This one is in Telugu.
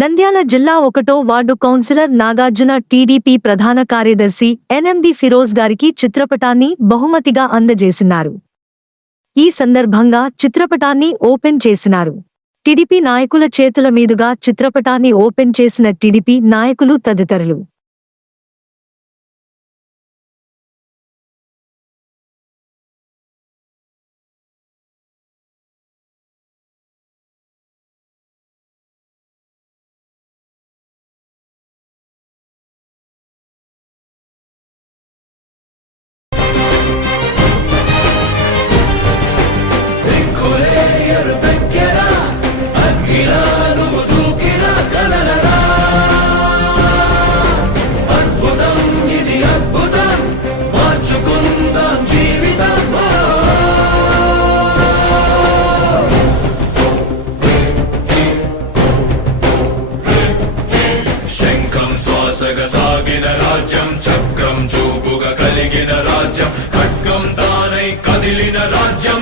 నంద్యాల జిల్లా 1వ వార్డు కౌన్సిలర్ నాగార్జున టీడీపీ ప్రధాన కార్యదర్శి ఎన్ఎండి ఫిరోజ్ గారికి చిత్రపటాన్ని బహుమతిగా అందజేసినారు. ఈ సందర్భంగా చిత్రపటాన్ని ఓపెన్ చేసినారు. టీడీపీ నాయకుల చేతుల మీదుగా చిత్రపటాన్ని ఓపెన్ చేసిన టీడీపీ నాయకులు తదితరులు. సాగిన రాజ్యం చక్రం చూపుగా కలిగిన రాజ్యం ఖడ్గం తానై కదిలిన రాజ్యం